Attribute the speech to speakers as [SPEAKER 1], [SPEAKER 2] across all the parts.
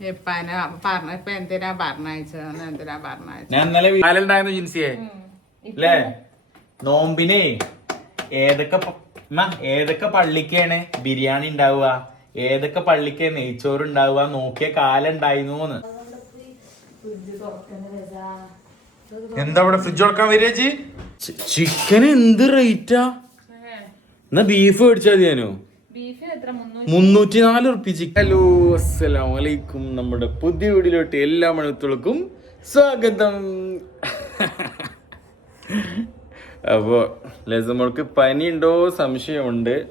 [SPEAKER 1] ഇപ്പനെ പറഞ്ഞ ഇപ്പൊ എന്തിനാ പറഞ്ഞയച്ചതെന്ന് എന്തിനാ പറഞ്ഞയച്ചത്?
[SPEAKER 2] ഞാൻ ഇന്നലെ വീട്ടിലുണ്ടായിരുന്നു ജിൻസിയെ. അല്ലേ നോമ്പിനെ ഏതൊക്കെ പ- ഉമ്മ, ഏതൊക്കെ പള്ളിക്കാണ് ബിരിയാണി ഉണ്ടാവുക ഏതൊക്കെ പള്ളിക്ക് നെയ്ച്ചോറ് ഉണ്ടാവുക നോക്കിയ കാലം ഉണ്ടായിരുന്നു എന്താ ഇവിടെ ഫ്രിഡ്ജ് തുറക്കാൻ വരിക ചിക്കൻ എന്ത് റേറ്റാ? എന്നാ ബീഫ് മേടിച്ചാ മതിയാനോ?
[SPEAKER 3] ബീഫിന് എത്ര
[SPEAKER 2] ഹലോ അസ്സലാം വലൈക്കും നമ്മുടെ പുതിയ വീടിലോട്ട് എല്ലാ മണത്തുകൾക്കും സ്വാഗതം. അപ്പോൾ ലസമോൾക്ക് പനിയുണ്ടോ സംശയമുണ്ട്.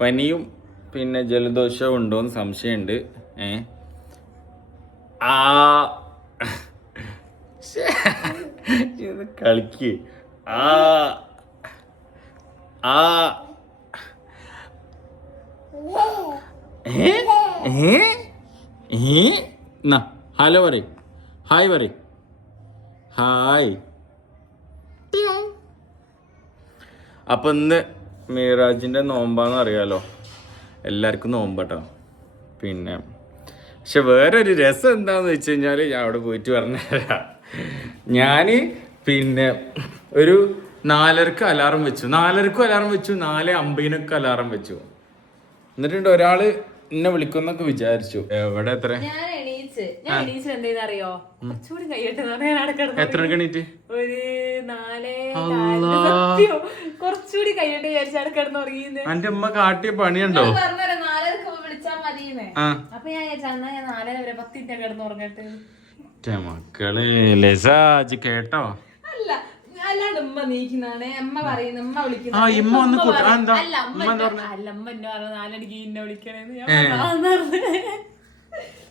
[SPEAKER 2] പനിയും പിന്നെ ജലദോഷവും ഉണ്ടോ എന്ന് സംശയമുണ്ട്. ഏ? ആ. കളിക്ക്. ആ. ആ? ഹലോ പറ ഹായ് പറ ഹായ്. അപ്പൊ ഇന്ന് മീറാജിന്റെ നോമ്പാന്ന് അറിയാലോ? എല്ലാവർക്കും നോമ്പാട്ടോ. പിന്നെ പക്ഷെ വേറൊരു രസം എന്താന്ന് വെച്ച് കഴിഞ്ഞാൽ ഞാൻ അവിടെ പോയിട്ട് പറഞ്ഞുതരാം. ഞാൻ പിന്നെ ഒരു നാലരക്ക് അലാറം വെച്ചു. നാലരക്കും അലാറം വെച്ചു നാല് അമ്പതിനൊക്കെ അലാറം വെച്ചു. എന്നിട്ടുണ്ട് ഒരാൾ എന്നെ വിളിക്കുന്നൊക്കെ വിചാരിച്ചു. എവിടെ എത്ര?
[SPEAKER 3] ഞാൻ എണീച്ച്. ഞാൻ എണീച്ച് എന്തെയ്യുന്ന അറിയോ കുറച്ചുകൂടി
[SPEAKER 2] എത്ര മണിക്ക്
[SPEAKER 3] ഒരു നാലേ വിചാരിച്ച് ഉറങ്ങിയെന്ന്
[SPEAKER 2] എന്റെ ഉമ്മ കാട്ടിയ പണിയുണ്ടോ?
[SPEAKER 3] നാലരക്ക് വിളിച്ചാൽ മതിയെന്ന്
[SPEAKER 2] ആ.
[SPEAKER 3] അപ്പൊ ഞാൻ വിചാരിച്ചു ഞാൻ നാലര വരെ കിടന്ന് ഉറങ്ങട്ടെ.
[SPEAKER 2] മക്കളെ ലസാജ് കേട്ടോ?
[SPEAKER 3] അല്ല അല്ലാണ്ട് ഉമ്മ നീക്കുന്നതാണ്. അമ്മ ഉമ്മ
[SPEAKER 2] ആ, ഇമ്മ വന്ന് കൂട്ട- ആ, എന്താ?
[SPEAKER 3] അല്ല അമ്മ
[SPEAKER 2] ഉമ്മ എന്താ
[SPEAKER 3] എന്നെ- അല്ല അമ്മ എന്നെ പറഞ്ഞു നാലടിക്ക് ഇന്നെ വിളിക്കണേന്ന് ഞാൻ
[SPEAKER 2] ഏ.
[SPEAKER 3] പറഞ്ഞു, "ആന്ന്" പറഞ്ഞു.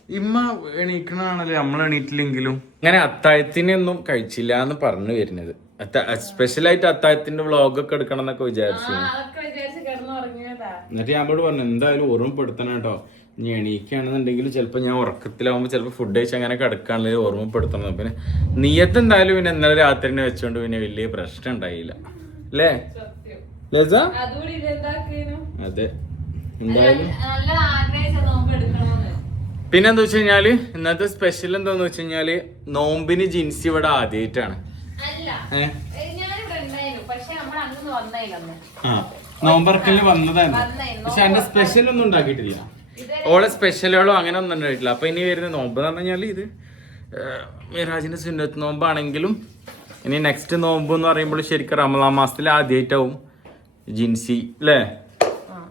[SPEAKER 2] ഇമ്മ എണീക്കണാണല്ലോ നമ്മൾ എണീറ്റില്ലെങ്കിലും. അങ്ങനെ അത്താഴത്തിനൊന്നും കഴിച്ചില്ല എന്ന് പറഞ്ഞു വരുന്നത്. സ്പെഷ്യലായിട്ട് അത്താഴത്തിന്റെ വ്ളോഗ് ഒക്കെ എടുക്കണം എന്നൊക്കെ വിചാരിച്ചു.
[SPEAKER 3] അതൊക്കെ
[SPEAKER 2] എന്നിട്ട് ഞാൻ അവളോട് പറഞ്ഞു എന്തായാലും ഓർമ്മപ്പെടുത്തണം കേട്ടോ. ഇനി എണീക്കുകയാണെന്നുണ്ടെങ്കിൽ ചിലപ്പോൾ ഞാൻ ഉറക്കത്തിലാവുമ്പോൾ ചിലപ്പോൾ ഫുഡ് കഴിച്ച് അങ്ങനെ കിടക്കാനുള്ള ഓർമ്മപ്പെടുത്തണം. പിന്നെ നീയത്ത് എന്തായാലും പിന്നെ ഇന്നലെ രാത്രി തന്നെ വെച്ചോണ്ട് പിന്നെ വലിയ പ്രശ്നം ഉണ്ടായില്ല. അല്ലേ? ലസ
[SPEAKER 3] ഇതെന്താക്കിയേനു
[SPEAKER 2] അതെ. എന്തായാലും പിന്നെ എന്താ വെച്ച് കഴിഞ്ഞാൽ ഇന്നത്തെ സ്പെഷ്യൽ എന്താന്ന് വെച്ച് കഴിഞ്ഞാൽ നോമ്പിന് ജിൻസി ഇവിടെ ആദ്യമായിട്ടാണ് നോമ്പറക്കലിന് വന്നതാണ് പക്ഷെ എന്റെ സ്പെഷ്യൽ ഒന്നും ഉണ്ടാക്കിയിട്ടില്ല. ഓളെ സ്പെഷ്യലുകളോ അങ്ങനെ ഒന്നും ഉണ്ടായിട്ടില്ല അപ്പൊ ഇനി വരുന്ന നോമ്പ് എന്ന് പറഞ്ഞാൽ ഇത് മിറാജിന്റെ സുന്നത്ത് നോമ്പാണെങ്കിലും ഇനി നെക്സ്റ്റ് നോമ്പ് എന്ന് പറയുമ്പോൾ ശരിക്കും റമദാൻ മാസത്തിൽ ആദ്യമായിട്ടാവും ജിൻസി അല്ലേ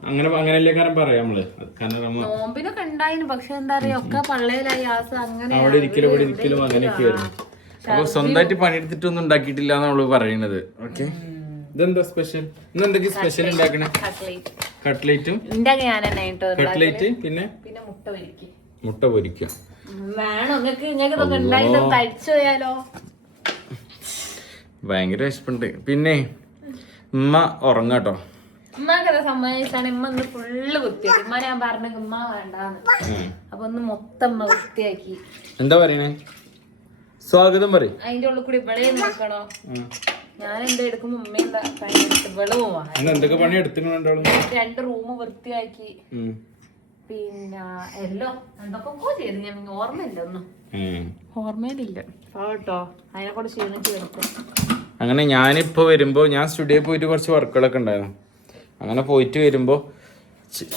[SPEAKER 2] അങ്ങനെ അങ്ങനെയല്ലേ കാരണം പറയാം നമ്മൾ? കാരണം റമ
[SPEAKER 3] നോമ്പിനൊക്കെ ഉണ്ടായിരുന്നു പക്ഷെ എന്താ പറയാ ഒക്കെ പള്ളയിലായി അങ്ങനെ
[SPEAKER 2] അവിടെ ഒരിക്കലും ഇവിടെ ഒരിക്കലും അങ്ങനെയൊക്കെ ആയിരുന്നു അപ്പൊ സ്വന്തമായിട്ട് പണിയെടുത്തിട്ടൊന്നും ഉണ്ടാക്കിയിട്ടില്ല എന്നാണ് പറയണത് ഓക്കെ? ഇതെന്താ സ്പെഷ്യൽ ഇന്ന് എന്തൊക്കെ സ്പെഷ്യൽ ഉണ്ടാക്കണേ?
[SPEAKER 3] കട്ട്ലേറ്റ്
[SPEAKER 2] കട്ട്ലേറ്റും പിന്നെ?
[SPEAKER 3] പിന്നെ മുട്ട പൊരിക്കും.
[SPEAKER 2] മുട്ട ഭയങ്കര വിശപ്പുണ്ട്. പിന്നെ ഉമ്മ ഉറങ്ങട്ടോ.
[SPEAKER 3] ഉമ്മാക്കത് സമ്മതിച്ചാണ്? ഉമ്മ ഇന്ന് ഫുള്ള് വൃത്തിയാക്കി. ഉമ്മ ഞാൻ പറഞ്ഞു ഉമ്മ വേണ്ടാന്ന്. അപ്പൊ ഒന്ന് മൊത്തം ഉമ്മ വൃത്തിയാക്കി.
[SPEAKER 2] എന്താ പറയണേ? സ്വാഗതം പറയും.
[SPEAKER 3] അതിന്റെ ഉള്ളിൽ കൂടി ഇവിടെ നിൽക്കണോ? ഞാൻ എന്താ എടുക്കും ഉമ്മ എന്താ പണിയെടുത്ത് വെളവ് പോവാ.
[SPEAKER 2] എന്തൊക്കെ പണി എടുത്തിട്ടുണ്ടാവും
[SPEAKER 3] രണ്ട് റൂം വൃത്തിയാക്കി. പിന്നെ എല്ലോ എന്തൊക്കെ ചെയ്തു. ഞാൻ ഓർമ്മയില്ല ഒന്നും. ഓർമ്മയിലില്ല. കേട്ടോ. അതിനെ കൂടെ ക്ഷീണിച്ച് കിടക്കും.
[SPEAKER 2] അങ്ങനെ ഞാനിപ്പോ വരുമ്പോ ഞാൻ സ്റ്റുഡിയോയിൽ പോയിട്ട് കുറച്ച് വർക്കുകളൊക്കെ ഉണ്ടായിരുന്നു. അങ്ങനെ പോയിട്ട് വരുമ്പോ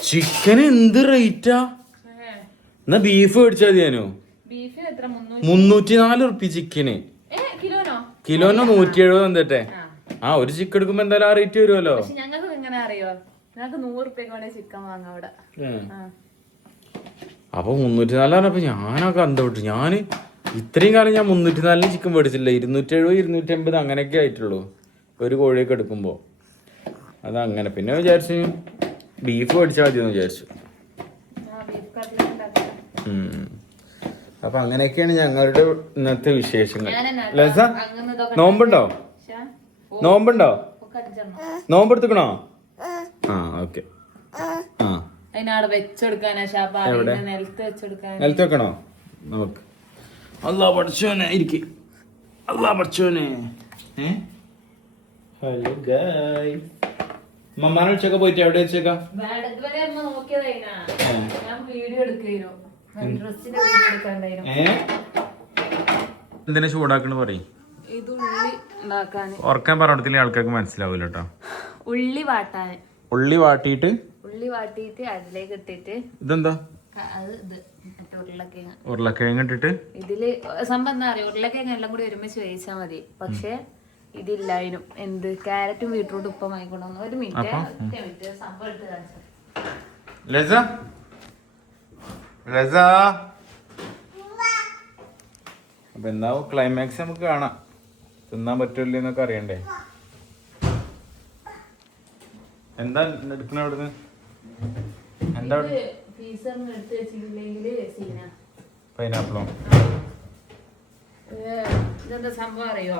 [SPEAKER 2] ചിക്കൻ എന്ത് റേറ്റാ എന്നാ ബീഫ് മേടിച്ചാൽ മതിയാനോ?
[SPEAKER 3] ഞാനോ എത്ര? മുന്നൂറ്റി
[SPEAKER 2] നാല് ഉറുപ്പി ചിക്കന്
[SPEAKER 3] കിലോനോ
[SPEAKER 2] കിലോന് നൂറ്റി എഴുപത് എന്തട്ടെ ആ ഒരു ചിക്കൻ എടുക്കുമ്പോ എന്തായാലും ആ റേറ്റ് വരുമല്ലോ
[SPEAKER 3] പക്ഷെ ഞങ്ങൾക്ക് എങ്ങനെ അറിയോ? ഞങ്ങൾക്ക് നൂറ് റുപ്യക്ക് വേണേ ചിക്കൻ വാങ്ങാം അവിടെ ആ.
[SPEAKER 2] അപ്പൊ മുന്നൂറ്റി നാലാണപ്പോ ഞാനൊക്കെ അന്തവിട്ടു ഞാൻ ഇത്രയും കാലം ഞാൻ മുന്നൂറ്റി നാലിന് ചിക്കൻ മേടിച്ചില്ല ഇരുന്നൂറ്റി എഴുപത് ഇരുന്നൂറ്റി അമ്പത് അങ്ങനെയൊക്കെ ആയിട്ടുള്ളൂ. ഒരു കോഴിയൊക്കെ എടുക്കുമ്പോ. അതങ്ങനെ. പിന്നെ വിചാരിച്ചു ബീഫ് മേടിച്ചാൽ മതി എന്ന് വിചാരിച്ചു.
[SPEAKER 3] ആ, ബീഫ് കട്ട്ലറ്റ് ഉണ്ടാക്കാം.
[SPEAKER 2] ഉം. അപ്പൊ അങ്ങനെയൊക്കെയാണ് ഞങ്ങളുടെ ഇന്നത്തെ വിശേഷങ്ങൾ. ലസ നോമ്പുണ്ടോ? നോമ്പുണ്ടോ? നോമ്പെടുത്തുക്കണോ? ആ. ഓക്കെ. ആ.
[SPEAKER 3] നിലത്ത്
[SPEAKER 2] വെക്കണോ? നമുക്ക് അല്ലാ പഠിച്ചോനെ ഇരിക്ക്. അല്ലാ പഠിച്ചോനെ ഹലോ ഗായ് മമ്മാനെ വിളിച്ചൊക്കെ പോയിട്ട് എവിടെ വെച്ചേക്കാ?
[SPEAKER 3] വീഡിയോ എടുക്കുന്നു
[SPEAKER 2] എന്തിനാ ചൂടാക്കണ പറയും?
[SPEAKER 3] ഇത് ഉള്ളി
[SPEAKER 2] ഉറക്കാൻ പറഞ്ഞിട്ടില്ല ആൾക്കാർക്ക് മനസ്സിലാവൂല കേട്ടോ
[SPEAKER 3] ഉള്ളി വാട്ടാൻ
[SPEAKER 2] ഉള്ളി വാട്ടിയിട്ട്?
[SPEAKER 3] ഉള്ളി വാട്ടിയിട്ട് അതിലേക്ക് ഇട്ടിട്ട്
[SPEAKER 2] ഇതെന്താ?
[SPEAKER 3] ഉരുളക്കിഴങ്ങ്.
[SPEAKER 2] ഇട്ടിട്ട്?
[SPEAKER 3] ഇതിൽ സംഭവം എന്താ അറിയോ? ഉരുളക്കിഴങ്ങ് എല്ലാം കൂടി ഒരുമിച്ച് വേവിച്ചാൽ മതി. പക്ഷെ ഇതില്ലായിരുന്നു എന്ത് ക്യാരറ്റും ബീട്രൂട്ടും ഉപ്പും ആയിക്കൊണ്ടു ഒരു മിനിറ്റ് സംഭവം എടുത്ത് കാണിച്ചു.
[SPEAKER 2] ലസ അപ്പൊ എന്താവും ക്ലൈമാക്സ് നമുക്ക് കാണാം. തിന്നാൻ പറ്റില്ല എന്നൊക്കെ അറിയണ്ടേ? എന്താ എടുക്കണ അവിടുന്ന്? എന്താ പൈനാപ്പിളോ
[SPEAKER 3] ഇതെന്താ സംഭവം അറിയോ?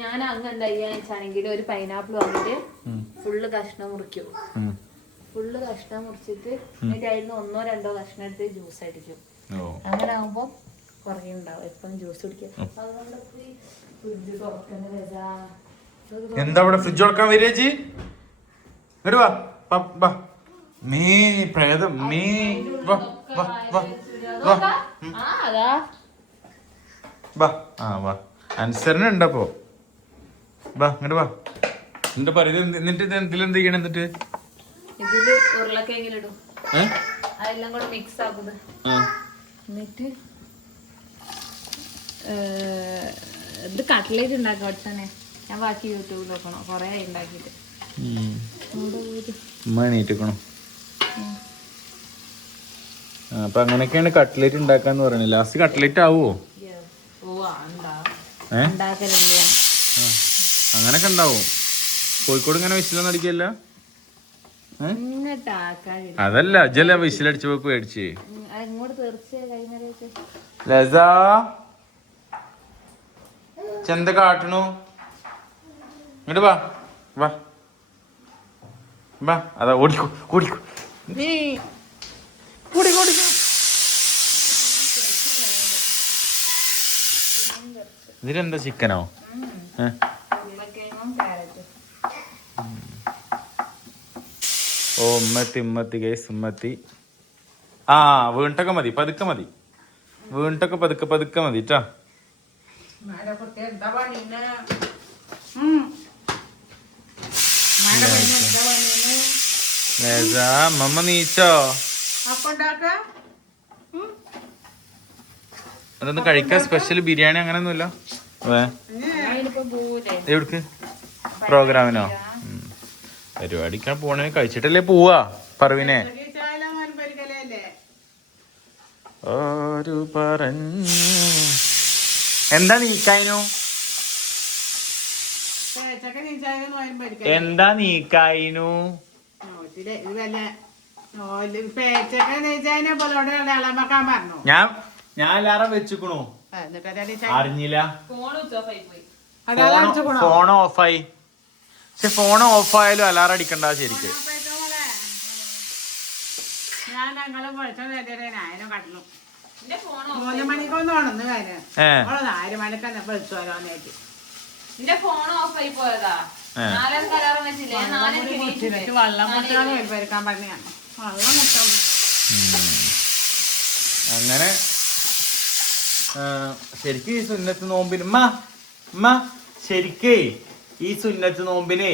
[SPEAKER 3] ഞാൻ അങ്ങ് എന്താ ചെയ്യാന്ന് വെച്ചാണെങ്കിൽ ഒരു പൈനാപ്പിൾ വന്നിട്ട് ഫുള്ള് കഷ്ണം മുറിക്കും. ഫുള്ള് കഷ്ണം മുറിച്ചിട്ട് എന്നിട്ട് അതിൽ നിന്ന് ഒന്നോ രണ്ടോ കഷ്ണം എടുത്ത് ജ്യൂസ് അടിക്കും അങ്ങനെ ആകുമ്പോൾ കുറേ ഉണ്ടാവും എപ്പോഴും ജ്യൂസ് കുടിക്കുക അതുകൊണ്ട് ഫ്രിഡ്ജ് തുറക്കുന്ന രസാ.
[SPEAKER 2] എന്താ ഇവിടെ ഫ്രിഡ്ജ് തുറക്കാൻ വരിക ചേച്ചി? ഇങ്ങോട്ട് വാ. പ- വാ. മീ പ്രേതം മീ. വാ വാ വാ വാ.
[SPEAKER 3] ആ
[SPEAKER 2] വാ. ആ വാ. അനുസരണ ഉണ്ടപ്പോ വാ ഇങ്ങോട്ട് വാ. എന്നിട്ട് പറയുന്നത്? എന്നിട്ട് ഇത് എന്തിലെന്ത് ചെയ്യണം എന്നിട്ട്?
[SPEAKER 3] ഇതിൽ ഉരുളക്കിഴങ്ങിലിടും? അതെല്ലാം കൂടെ മിക്സ് ആക്കുന്നത്. എന്നിട്ട് ഇത് കട്ട്ലേറ്റ് ഉണ്ടാക്കാം അവിടെ തന്നെ ഞാൻ ബാക്കി യൂട്യൂബിൽ നോക്കണം കുറേ ഉണ്ടാക്കിയിട്ട്.
[SPEAKER 2] അപ്പൊ അങ്ങനെയൊക്കെയാണ് കട്ട്ലേറ്റ് ഉണ്ടാക്കാന്ന് പറയുന്നത് ലാസ്റ്റ് കട്ട്ലേറ്റ് ആവുമോ. അങ്ങനൊക്കെ ഉണ്ടാവും. കോഴിക്കോട് ഇങ്ങനെ വിസിലൊന്നും അടിക്കല്ല
[SPEAKER 3] എന്നിട്ട് അജല
[SPEAKER 2] അതല്ല പോയി പേടിച്ച്. ലസ ചെന്ത കാട്ടണു? ഇങ്ങോട്ട് വാ വാ. വാ അതാ ഓടിക്കോ ഓടിക്കോ നീ ഓടി ഓടിക്കോ ഇതിലെന്താ ചിക്കനോ
[SPEAKER 3] ഉരുളക്കിഴങ്ങും ക്യാരറ്റും
[SPEAKER 2] ഓ ഉമ്മത്തി ഉമ്മത്തി ഗൈസ് ഉമ്മത്തി ആ വീണിട്ടൊക്കെ മതി പതുക്കെ മതി. വീണിട്ടൊക്കെ പതുക്കെ പതുക്കെ മതി
[SPEAKER 1] കുട്ടി
[SPEAKER 2] മമ്മ നീച്ചോ? അതൊന്ന് കഴിക്കാൻ സ്പെഷ്യൽ ബിരിയാണി അങ്ങനെയൊന്നുമില്ല എവിടക്ക് പ്രോഗ്രാമിനോ. പരിപാടിക്കാൻ പോണേ. കഴിച്ചിട്ടല്ലേ പോവാ പറവിനെ.
[SPEAKER 1] പരിക്കലല്ലേ
[SPEAKER 2] ഒരു പറഞ്ഞു. എന്താ നീക്കായിനു? എന്താ നീക്കായിനു? ഞാൻ ഞാൻ എല്ലാരും വെച്ചുക്കണു. അറിഞ്ഞില്ല.
[SPEAKER 3] ഓഫ് ആയി പോയി.
[SPEAKER 1] അതാ അടിച്ചുക്കണോ?
[SPEAKER 2] ഫോൺ ഓഫായി. പക്ഷെ ഫോൺ ഓഫായാലും അലാറം അടിക്കണ്ട ശരിക്ക്. അങ്ങനെ ശരിക്കും ഈ സുന്നത്ത് നോമ്പിന് ഉമ്മ ഉമ്മ ശരിക്കേ. ഈ സുന്നത്ത് നോമ്പിനെ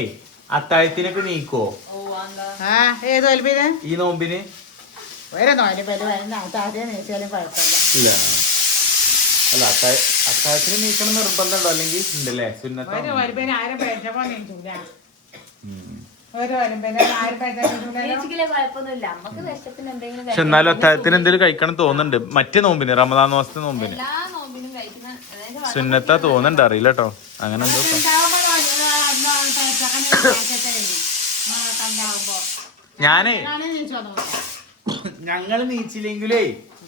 [SPEAKER 2] അത്താഴത്തിനൊക്കെ നീക്കോ
[SPEAKER 1] ആ ഏത്
[SPEAKER 2] ഈ നോമ്പിന്.
[SPEAKER 1] ഒരു നോൽ പേര് വരുന്ന ആദ്യം നീച്ചാലും കുഴപ്പമില്ല.
[SPEAKER 2] ഇല്ല. അല്ല അത്താഴ അത്താഴത്തിന് നീക്കണം നിർബന്ധമുണ്ടോ? അല്ലെങ്കിൽ ഉണ്ടല്ലേ സുന്നത്ത്
[SPEAKER 1] ഒരു ആരും നീച്ചൂല. ഒരു ആരും
[SPEAKER 3] കുഴപ്പമൊന്നുമില്ല. നമുക്ക് വിശപ്പിന് എന്തെങ്കിലും
[SPEAKER 2] പക്ഷെ എന്നാലും അത്താഴത്തിന് എന്തെങ്കിലും കഴിക്കണം തോന്നുന്നുണ്ട്. മറ്റേ നോമ്പിന് റമദാൻ മാസത്തെ നോമ്പിന്.
[SPEAKER 3] എല്ലാ നോമ്പിനും കഴിക്കുന്ന അതായത്
[SPEAKER 2] സുന്നത്താ തോന്നുന്നുണ്ട്. അറിയില്ല കേട്ടോ അങ്ങനെ എന്തോ ഞാനേ. ഞങ്ങൾ നീച്ചില്ലെങ്കിലേ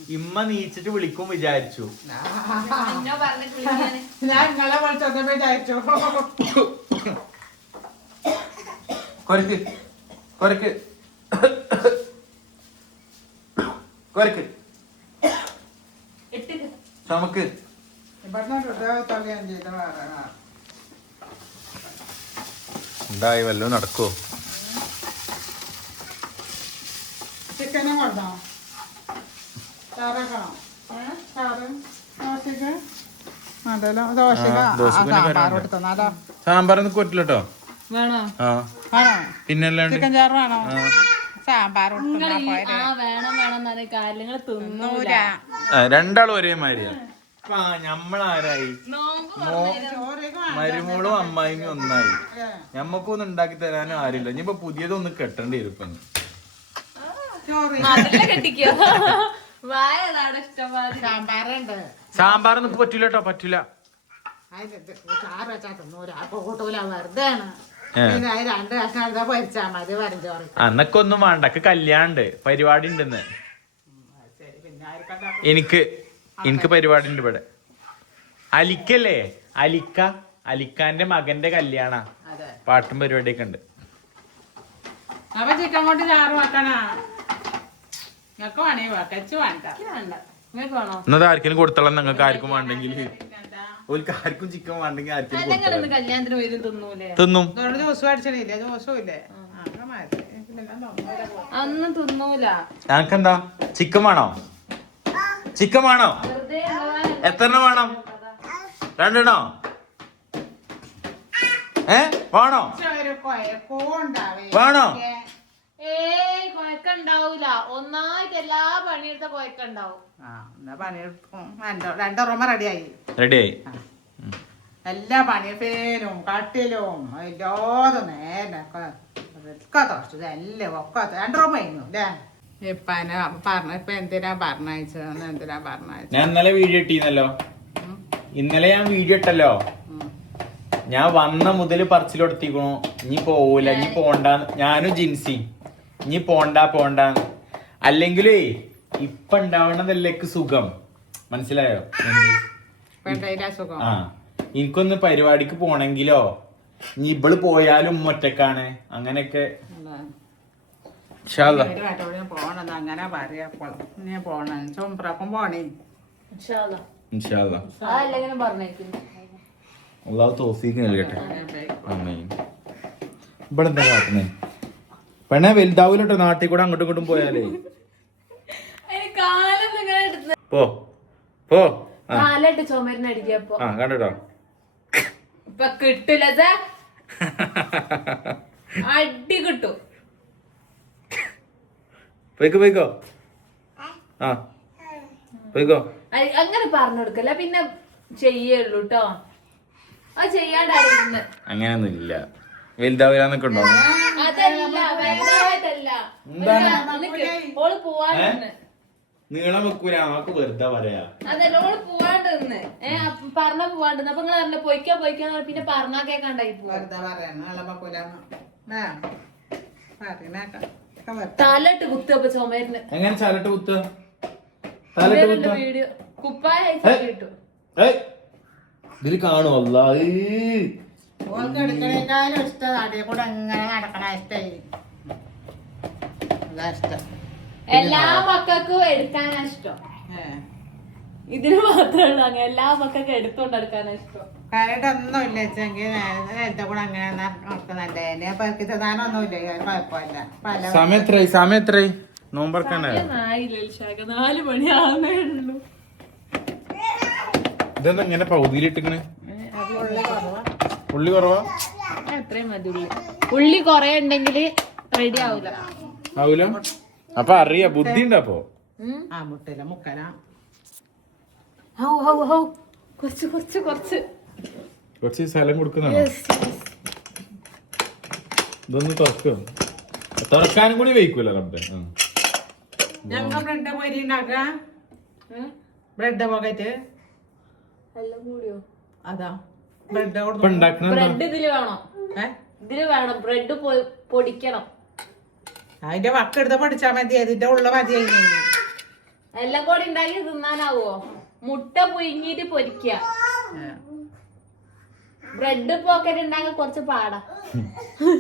[SPEAKER 2] ഇമ്മ നീച്ചിട്ട് വിളിക്കും വിചാരിച്ചു. കൊരക്ക്. കൊരക്ക്. കൊരക്ക്.
[SPEAKER 3] ചമക്ക്
[SPEAKER 2] ചുമക്ക്.
[SPEAKER 1] ഇവിടുന്ന് തൊഴിൽ ചെയ്ത വേറെ
[SPEAKER 2] ഉണ്ടായി വല്ലതും നടക്കോ
[SPEAKER 1] ചിക്കനും കൊടുത്തോ ചോറാക്കണോ ചോറ് ദോശക്ക് അതല്ലോ ദോശക്ക്
[SPEAKER 2] ആ, ദോശക്ക്? വല്ലതും
[SPEAKER 1] സാമ്പാർ
[SPEAKER 2] കറി
[SPEAKER 1] തന്നാലോ
[SPEAKER 2] സാമ്പാറൊന്നും
[SPEAKER 1] ചിക്കൻ ചോറ് വേണോ? സാമ്പാർ
[SPEAKER 2] രണ്ടാളും ഒരേ മാതിരിയാണ് ഞമ്മളാരായി? മരുമോളും അമ്മായിമ്മ ഒന്നായി. ഞമ്മക്കൊന്നും ഉണ്ടാക്കി തരാനും ആരില്ല. ഇനിയിപ്പോ പുതിയതൊന്ന് കെട്ടേണ്ടി വരും ഇപ്പൊ സാമ്പാറൊന്നും ഇപ്പൊ പറ്റൂല കേട്ടോ പറ്റൂല. അന്നൊക്കെ ഒന്നും വേണ്ട. കല്യാണ്ട് പരിപാടി ഉണ്ടെന്ന്.
[SPEAKER 1] ശരി. പിന്നെ ആർക്കണ്ട
[SPEAKER 2] എനിക്ക് എനിക്ക് പരിപാടി ഉണ്ട് ഇവിടെ. അലിക്കല്ലേ? അലിക്ക അലിക്കാന്റെ മകന്റെ കല്യാണ.
[SPEAKER 1] അതെ.
[SPEAKER 2] പാട്ടും പരിപാടിയൊക്കെ ഉണ്ട്.
[SPEAKER 1] അപ്പൊ ചിക്കൻ കൊണ്ട് ചാറ് വെക്കണോ?
[SPEAKER 2] എന്നത് ആർക്കെങ്കിലും കൊടുത്തോളാം നിങ്ങൾക്ക് ആർക്കും വേണ്ടെങ്കിൽ. ഓൽക്ക് ആർക്കും ചിക്കൻ വേണ്ടെങ്കിൽ ആർക്കും തിന്നും. ഞങ്ങക്കെന്താ? ചിക്കൻ വേണോ? ചിക്കൻ വേണോ എത്ര എണ്ണം വേണം? രണ്ടെണ്ണോ? ഏ? വേണോ? വേണോ?
[SPEAKER 3] ഏയ് കൊയക്കുണ്ടാവൂല. ഒന്നായിട്ട് എല്ലാ പണിയെടുത്ത
[SPEAKER 1] രണ്ടോറമ്മ റെഡിയായി.
[SPEAKER 2] റെഡിയായി.
[SPEAKER 1] എല്ലാ കട്ടിലും എല്ലാതും നേരെ ഒക്കെ തുടച്ചത് എല്ലാം ഒക്കെ രണ്ടോറമ്മ കഴിഞ്ഞു അല്ലേ? ഇപ്പനെ പറഞ്ഞ ഇപ്പൊ എന്തിനാ പറഞ്ഞയച്ചതെന്ന് എന്തിനാ പറഞ്ഞയച്ചത്?
[SPEAKER 2] ഞാൻ ഇന്നലെ വീഡിയോ ഇട്ടീന്നല്ലോ. ഇന്നലെ ഞാൻ വീഡിയോ ഇട്ടല്ലോ. ഞാൻ വന്ന മുതൽ പറച്ചിലൊടുത്തിക്കണു ഇനി പോവൂല ഇനി പോണ്ട ഞാനും ജിൻസി. ഇനി പോണ്ട പോണ്ട. അല്ലെങ്കിലേ ഇപ്പൊ ഉണ്ടാവണതല്ലേക്ക് സുഖം. മനസ്സിലായോ? ആ. എനിക്കൊന്ന് പരിപാടിക്ക് പോണെങ്കിലോ ഇനി ഇവൾ പോയാലും ഒറ്റക്കാണ്. അങ്ങനെയൊക്കെ
[SPEAKER 1] അങ്ങനെ പറയാ. ഇനി പോണ.
[SPEAKER 2] അള്ളാഹു തോഫീക്ക് നൽകട്ടെ. ആമീൻ. ഇവിടെ എന്താ കാട്ടുന്നേ? പെണ്ണെ വലുതാവൂലട്ടോ നാട്ടിൽ കൂടെ അങ്ങോട്ടും ഇങ്ങോട്ടും പോയാലേ.
[SPEAKER 3] കാലം നിങ്ങൾ എടുത്ത്
[SPEAKER 2] പോ പോ. ആ. കണ്ടോ
[SPEAKER 3] ഇപ്പൊ. കിട്ടില്ല അടി കിട്ടും.
[SPEAKER 2] പോയിക്കോ പോയിക്കോ. ആ പോയിക്കോ.
[SPEAKER 3] അങ്ങനെ പറഞ്ഞു കൊടുക്കല്ല പിന്നെ ചെയ്യുള്ളൂ കേട്ടോ അത് ചെയ്യാണ്ടായിരുന്നു.
[SPEAKER 2] അങ്ങനൊന്നും ഇല്ല വലുതാവൂലെന്നൊക്കെ ഉണ്ടോ
[SPEAKER 3] അതല്ല. ഓൾ
[SPEAKER 2] നീളം വെക്കൂല നമുക്ക് വെറുതെ പറയാ.
[SPEAKER 3] അതല്ല ഓൾ പറഞ്ഞ. അപ്പൊ നിങ്ങൾ പറഞ്ഞ പൊയ്ക്കോ പൊയ്ക്കോ എന്ന് പറഞ്ഞ് പിന്നെ പറഞ്ഞാ കേക്കാണ്ടായി
[SPEAKER 1] വെറുതെ പറയാ.
[SPEAKER 3] തലട്ട് കുത്തപ്പോ ചുമരിന്.
[SPEAKER 2] എങ്ങനെ ചാലട്ട് കുത്ത? തലട്ട്
[SPEAKER 3] ഇവരുണ്ട്
[SPEAKER 2] കുത്ത?
[SPEAKER 3] വീഡിയോ. കുപ്പായ കിട്ടും
[SPEAKER 2] ഏയ്. ഇതിൽ കാണും അല്ലാ
[SPEAKER 1] ഓൾക്ക് എടുക്കണേക്കാളും ഇഷ്ടം അടിയെ കൂടെ അങ്ങനെ നടക്കണ ഇഷ്ടായി. അതാ ഇഷ്ടം.
[SPEAKER 3] എല്ലാ മക്കൾക്കും എടുക്കാനാ ഇഷ്ടം. ഇതിന് മാത്രമേ ഉള്ളൂ അങ്ങനെ. എല്ലാ മക്കൾക്കും എടുത്തോണ്ട് എടുക്കാനാ ഇഷ്ടം.
[SPEAKER 1] കരടൊന്നും ഇല്ല വെച്ചെങ്കിൽ നേരത്തെ കൂടെ അങ്ങനെ നല്ലതല്ലേ എന്നെ പെറുക്കി തന്നാനൊന്നും ഇല്ല കുഴപ്പമില്ല.
[SPEAKER 2] സമയം എത്രയായി? സമയം എത്രയായി? നോമ്പറക്കാനായോ
[SPEAKER 3] നായില്ല നാല് മണിയാവുന്നേ ഉള്ളൂ.
[SPEAKER 2] ഇതെന്താ ഇങ്ങനെ പൗതിയിലിട്ടിക്കണ്
[SPEAKER 1] ഉള്ളി കുറവാ?
[SPEAKER 2] ഉള്ളി കുറവാ
[SPEAKER 3] അത്രയും മതി ഉള്ളി. ഉള്ളി കൊറേ ഉണ്ടെങ്കിൽ റെഡി ആവൂല.
[SPEAKER 2] ആവൂല? അപ്പൊ അറിയ. ബുദ്ധി ഉണ്ടപ്പോ അപ്പൊ
[SPEAKER 1] ആ മുട്ടല മുക്കല
[SPEAKER 3] ഹൗ ഹൗ ഹൗ. കുറച്ച് കുറച്ച് കുറച്ച്.
[SPEAKER 2] കുറച്ച് സ്ഥലം കൊടുക്കുന്നതാണോ? ഇതൊന്ന് തുറക്കുക തുറക്കാനും കൂടി വയ്ക്കൂല റബ്ബെ.
[SPEAKER 1] ഞങ്ങൾ ബ്രെഡ് ബ്രെഡ് പോക്കറ്റ് അതാ. ബ്രെഡ്
[SPEAKER 3] ബ്രെഡ് ഇതിൽ വേണം? ഇതിൽ വേണം. ബ്രെഡ് പൊടിക്കണം.
[SPEAKER 1] അതിന്റെ വക്കെടുത്ത് പഠിച്ചാ മതി. അതിന്റെ ഉള്ള മതി.
[SPEAKER 3] എല്ലാം കൂടി ഉണ്ടാക്കി തിന്നാനാവോ? മുട്ട പുഴുങ്ങിട്ട് പൊരിക്കുക
[SPEAKER 1] ഏ.
[SPEAKER 3] ബ്രെഡ് പോക്കറ്റ് ഉണ്ടാക്കാൻ കുറച്ച് പാടാ.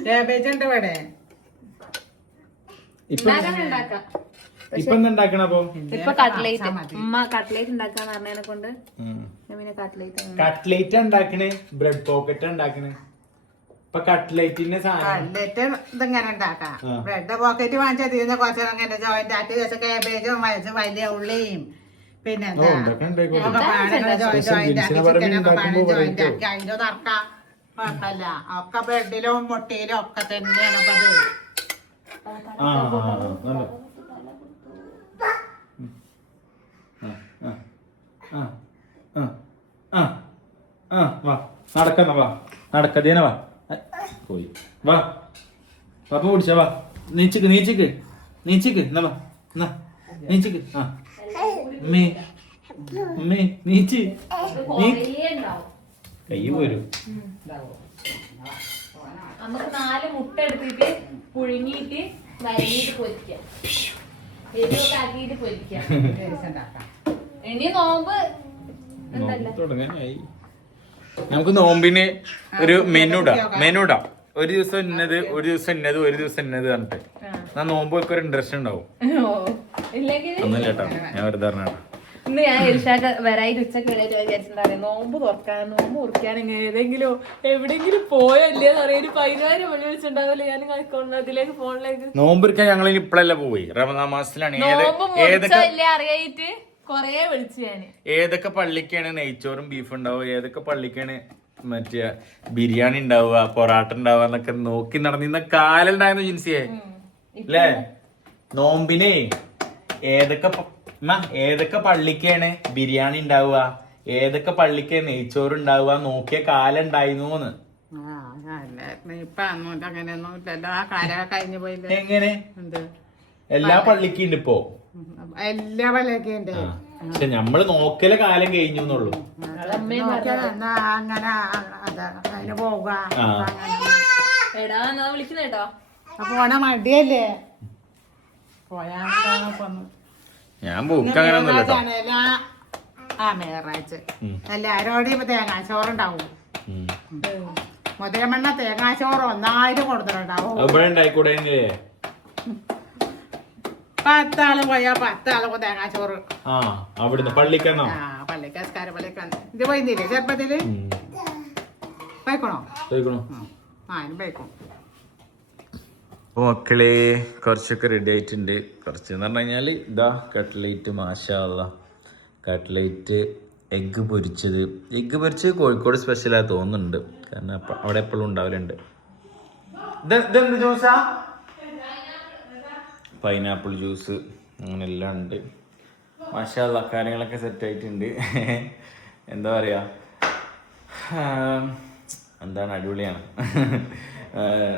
[SPEAKER 1] കാബേജ് ഉണ്ട് ഇവിടെ.
[SPEAKER 2] ഇപ്പൊ
[SPEAKER 3] ഉണ്ടാക്കാൻ ഉണ്ടാക്കാം
[SPEAKER 2] ഇപ്പൊ എന്താ ഉണ്ടാക്കണ അപ്പൊ?
[SPEAKER 3] ഇപ്പൊ കട്ട്ലേറ്റ് ഉമ്മ കട്ട്ലേറ്റ് ഉണ്ടാക്കാന്ന് പറഞ്ഞതിനെ കൊണ്ട് ഞാൻ പിന്നെ കട്ട്ലേറ്റ്
[SPEAKER 2] കട്ട്ലേറ്റ് ഉണ്ടാക്കണേ ബ്രെഡ് പോക്കറ്റ് ഉണ്ടാക്കണേ ഇപ്പൊ കട്ട്ലേറ്റിന്റെ സാധനം.
[SPEAKER 1] കട്ലറ്റ് ഇതിങ്ങനെ ഉണ്ടാക്കാം ബ്രെഡ് പോക്കറ്റ് വാങ്ങിച്ചാൽ തീരുന്ന കുറച്ച് അങ്ങനെ ജോയിന്റ് ആക്കി വെച്ച കാബേജും വലിയ ഉള്ളിയും പിന്നെ. ഒക്കെ അതിന്റെ കുഴപ്പമില്ല. ബ്രെഡിലും മുട്ടയിലും തന്നെയാണ് അത്
[SPEAKER 2] വാ. നടക്കുന്ന വാ. നടക്കതേന വാ. പോയി. വാ. പപ്പ പിടിച്ച വാ. നീച്ചിക്ക് നീച്ചിക്ക്. നീച്ചിക്ക്. എന്നാ വാ. എന്നാ. നീച്ചിക്ക്. ആ. അമ്മേ മേ നീച്ച് കൈ പോരും.
[SPEAKER 3] നമുക്ക് നാല് മുട്ട എടുത്തിട്ട് പുഴുങ്ങിയിട്ട് വരങ്ങിയിട്ട് പൊരിക്കാം. എരിവൊക്കെ ആക്കിയിട്ട് പൊരിക്കാം. ഇനി നോമ്പ്
[SPEAKER 2] തുടങ്ങാനായി. നമുക്ക് നോമ്പിന് ഒരു മെനു ഇടാം. മെനു ഇടാം. ഒരു ദിവസം ഇന്നത് ഒരു ദിവസം ഇന്നത് ഒരു ദിവസം ഇന്നത് പറഞ്ഞിട്ട്. ഞാൻ നോമ്പ് വെക്കൊരു ഒരു ഇൻട്രസ്റ്റ് ഉണ്ടാവും. ഒന്നുമില്ല കേട്ടോ. ഞാൻ വെറുതെ പറഞ്ഞാ
[SPEAKER 3] ഇന്ന് ഞാൻ ഉച്ചയ്ക്ക് വിചാരിച്ചിട്ടുണ്ടായിരുന്നു നോമ്പ് തുറക്കാൻ നോമ്പ് മുറിക്കാൻ ഏതെങ്കിലും പോയോ അറിയാൻ ഒരു പതിനായിരം മണി വിളിച്ചിട്ടുണ്ടാവില്ല ഞാൻ അതിലേക്ക് ഫോണിലേക്ക്.
[SPEAKER 2] നോമ്പ് ഇരിക്കാൻ ഞങ്ങൾ ഇപ്പഴല്ല പോയി റമദാ മാസത്തിലാണ്
[SPEAKER 3] അറിയായിട്ട്? കൊറേ വിളിച്ചു
[SPEAKER 2] ഏതൊക്കെ പള്ളിക്കാണ് നെയ്ച്ചോറും ബീഫ് ഉണ്ടാവും ഏതൊക്കെ പള്ളിക്കാണ് മറ്റേ ബിരിയാണി ഉണ്ടാവുക പൊറാട്ട ഉണ്ടാവുക എന്നൊക്കെ നോക്കി നടന്നിരുന്ന കാലം ഉണ്ടായിരുന്നു ജിൻസിയെ അല്ലേ നോമ്പിനെ ഏതൊക്കെ ഏതൊക്കെ പള്ളിക്കാണ് ബിരിയാണി ഉണ്ടാവുക? ഏതൊക്കെ പള്ളിക്ക് നെയ്ച്ചോറ് ഉണ്ടാവുക? നോക്കിയ കാലം ഉണ്ടായിരുന്നു എങ്ങനെ? എല്ലാ പള്ളിക്കും ഉണ്ട് ഇപ്പോ.
[SPEAKER 1] എല്ലാ ഉണ്ട്.
[SPEAKER 2] ആ. പക്ഷെ നമ്മൾ നോക്കല കാലം കഴിഞ്ഞു എന്നുള്ളൂ
[SPEAKER 1] അങ്ങനെ അതിന് പോവുക.
[SPEAKER 3] എടാ എന്നാ
[SPEAKER 1] പോണ മടിയല്ലേ? പോയാ
[SPEAKER 2] ഞാൻ ബുക്ക് അങ്ങനെ
[SPEAKER 1] ആ മേറാഴ്ച
[SPEAKER 2] ഉം.
[SPEAKER 1] എല്ലാരോടെയും ഇപ്പൊ തേങ്ങാച്ചോറുണ്ടാവും. മുതലമണ്ണ തേങ്ങാച്ചോറ് ഒന്നായിട്ട് കൊടുത്തിട്ടുണ്ടാവും. പത്താൾ പോയാ പത്താൾക്ക് തേങ്ങാച്ചോറ്
[SPEAKER 2] ആ അവിടുന്ന്
[SPEAKER 1] ആ പള്ളിക്കാണ് ഇത്
[SPEAKER 2] ചെറുപ്പത്തിൽ?
[SPEAKER 1] ആ അതിന്
[SPEAKER 2] അപ്പോൾ മക്കളെ കുറച്ചൊക്കെ റെഡി ആയിട്ടുണ്ട്. കുറച്ച് എന്ന് പറഞ്ഞു കഴിഞ്ഞാൽ ഇതാ കട്ട്ലേറ്റ് മാഷാള്ള കട്ട്ലേറ്റ് എഗ്ഗ് പൊരിച്ചത്. എഗ്ഗ് പൊരിച്ചത് കോഴിക്കോട് സ്പെഷ്യലായി തോന്നുന്നുണ്ട്. കാരണം അവിടെ എപ്പോഴും ഉണ്ടാവലുണ്ട്. ഇത് ഇതെന്ത് ജ്യൂസാ പൈനാപ്പിൾ ജ്യൂസ് അങ്ങനെ എല്ലാം ഉണ്ട്. മാഷാല്ല കാര്യങ്ങളൊക്കെ സെറ്റ് ആയിട്ടുണ്ട്. എന്താ പറയുക എന്താണ് അടിപൊളിയാണ്.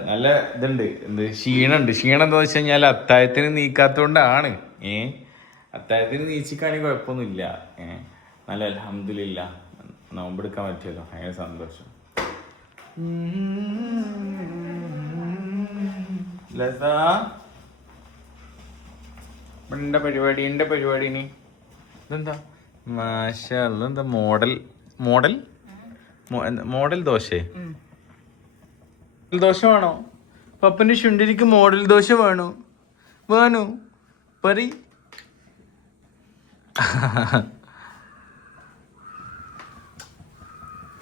[SPEAKER 2] നല്ല ഇതുണ്ട്. എന്ത്? ക്ഷീണുണ്ട് ക്ഷീണം എന്താ വെച്ച് കഴിഞ്ഞാൽ അത്തായത്തിന് നീക്കാത്തതുകൊണ്ടാണ് ഏ? അത്തായത്തിന് നീച്ചിക്കാണെങ്കിൽ കുഴപ്പമൊന്നുമില്ല. ഏ? നല്ല അലഹമില്ല നോമ്പെടുക്കാൻ പറ്റിയല്ലോ. ഭയങ്കര സന്തോഷം. ലത എന്റെ പരിപാടി? എന്റെ പരിപാടി ഇനി? ഇതെന്താ? മാഷ എന്താ മോഡൽ? മോഡൽ? മോഡൽ ദോശേ? ദോശ വേണോ? പപ്പന്റെ ശുണ്ടിരിക്ക് മോഡൽ ദോശ വേണോ? വേണു? പറി.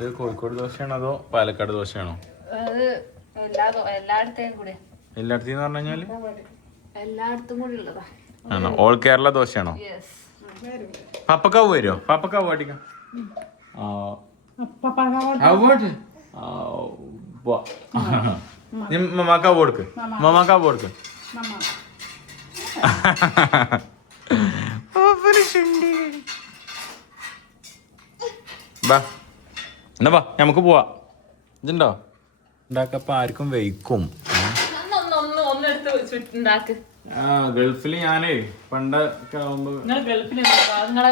[SPEAKER 2] ഇത് കോഴിക്കോട് ദോശയാണോ അതോ പാലക്കാട് ദോശയാണോ?
[SPEAKER 3] അത് എല്ലാ എല്ലായിടത്തേയും കൂടെ.
[SPEAKER 2] എല്ലായിടത്തും എന്ന് പറഞ്ഞു കഴിഞ്ഞാൽ?
[SPEAKER 3] എല്ലായിടത്തും കൂടി ഉള്ളതാ.
[SPEAKER 2] ആണോ? ഓൾ കേരള ദോശയാണോ?
[SPEAKER 3] യെസ്
[SPEAKER 2] പപ്പക്കാവ് വരുമോ പപ്പക്കാവ് അവോട്ട്. മമാക്കാവ് കൊടുക്ക്. മമാക്കാവ് കൊടുക്ക്. ബാ എന്നാ ബാ നമുക്ക് പോവാ. ഇതുണ്ടോ? ഉണ്ടാക്കപ്പ ആർക്കും വയ്ക്കും.
[SPEAKER 3] ഒന്നെടുത്ത്
[SPEAKER 2] ആ ഗൾഫിൽ ഞാനേ പണ്ടൊക്കെ ആവുമ്പോ
[SPEAKER 3] നിങ്ങൾ ഗൾഫിൽ നിങ്ങളെ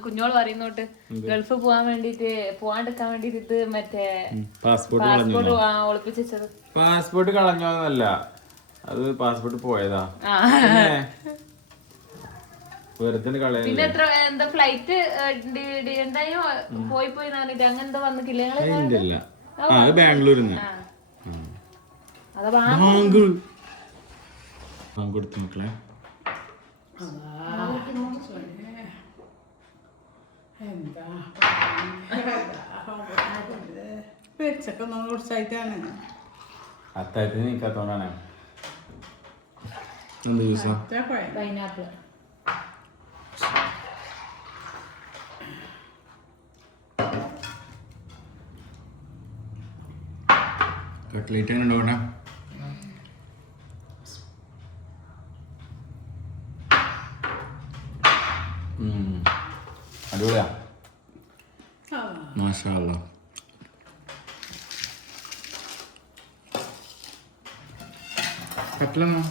[SPEAKER 3] കുഞ്ഞോൾ പറയുന്നോട്ട്. ഗൾഫ് പോവാൻ വേണ്ടിട്ട് പോവാണ്ടിരിക്കാൻ വേണ്ടിട്ട് ഇത് മറ്റേ
[SPEAKER 2] പാസ്പോർട്ട്
[SPEAKER 3] പാസ്പോർട്ട് ഒളിപ്പിച്ച്
[SPEAKER 2] പാസ്പോർട്ട് കളഞ്ഞോന്നല്ല. അത് പാസ്പോർട്ട് പോയതാ. പിന്നെ?
[SPEAKER 3] എത്ര എന്താ ഫ്ലൈറ്റ് എന്തായോ? പോയി പോയി നാണിട്ട് അങ്ങനെ എന്താ വന്നിട്ടില്ല
[SPEAKER 2] ആ. അതാ ബാംഗ്ലൂർ ബാങ്ക് കൊടുത്തു മക്കളെ അത്താഴത്തിന് നീക്കാത്തോണ്ടാണ് എന്ത് ജ്യൂസാ?
[SPEAKER 3] പൈനാപ്പിൾ
[SPEAKER 2] കട്ട്ലേറ്റ് എങ്ങനെ ഉണ്ടാവട്ടെ. അടിപൊളിയാ. മാഷാ അല്ലാ. കട്ടിലെന്നോ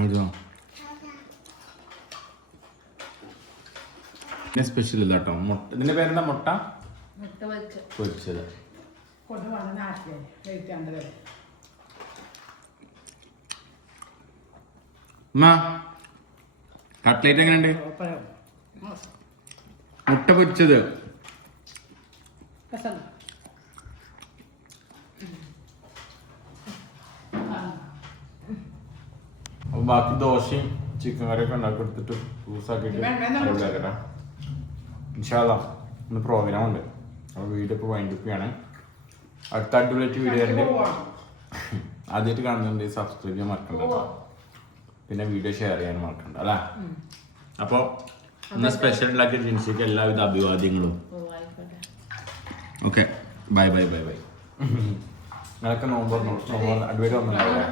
[SPEAKER 2] അതോ പിന്നെ സ്പെഷ്യൽ ഇല്ല കേട്ടോ മുട്ട ഇതിന്റെ പേരെന്താ? മുട്ട?
[SPEAKER 3] മുട്ട വെച്ച്
[SPEAKER 2] പൊരിച്ചത്.
[SPEAKER 1] കൊണ്ട് വന്ന്
[SPEAKER 2] ഉമ്മ കട്ട്ലേറ്റ് എങ്ങനെയുണ്ട്? മുട്ട പൊരിച്ചത്. ബാക്കി ദോശയും ചിക്കൻ കറിയൊക്കെ ഉണ്ടാക്കി കൊടുത്തിട്ട് ജ്യൂസാക്കിയിട്ട് ഇൻഷാല്ല ഇന്ന് പ്രോഗ്രാം ഉണ്ട്. അപ്പോൾ വീഡിയോ ഇപ്പോൾ വൈൻഡപ്പ് ചെയ്യാണ്. അടുത്ത അടിപൊളിയായിട്ട് വീഡിയോ ആദ്യമായിട്ട് കാണുന്നുണ്ട് സബ്സ്ക്രൈബ് ചെയ്യാൻ മറക്കണ്ട. പിന്നെ വീഡിയോ ഷെയർ ചെയ്യാൻ മറക്കണ്ട അല്ലേ? അപ്പോൾ ഇന്ന് സ്പെഷ്യൽ ഉണ്ടാക്കിയ ജിൻസിക്ക് എല്ലാവിധ അഭിവാദ്യങ്ങളും. Okay bye bye bye bye നിങ്ങളൊക്കെ നോമ്പ് നോമ്പ് അഡ്വൈസ് വന്നില്ലേ